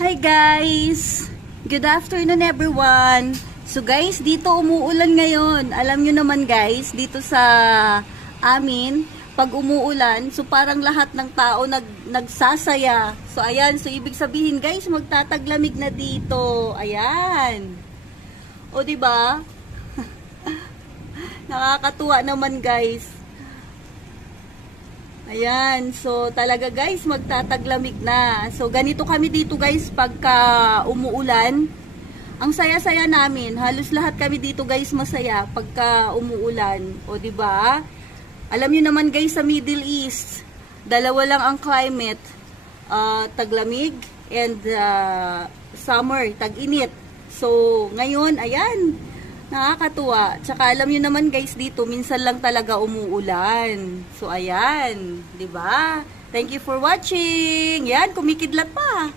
Hi guys! Good afternoon everyone! So guys, dito umuulan ngayon. Alam nyo naman guys, dito sa amin, pag umuulan, so parang lahat ng tao nagsasaya. So ayan, so ibig sabihin guys, magtataglamig na dito. Ayan. O diba? Nakakatuwa naman guys. Ayan, so talaga guys, magtataglamig na. So ganito kami dito guys pagka umuulan. Ang saya-saya namin, halos lahat kami dito guys masaya pagka umuulan. O di ba? Alam niyo naman guys sa Middle East, dalawa lang ang climate, taglamig and summer, tag-init. So ngayon, ayan, nakakatuwa. Tsaka alam niyo naman guys dito, minsan lang talaga umuulan. So ayan, 'di ba? Thank you for watching. Yan, kumikidlat pa.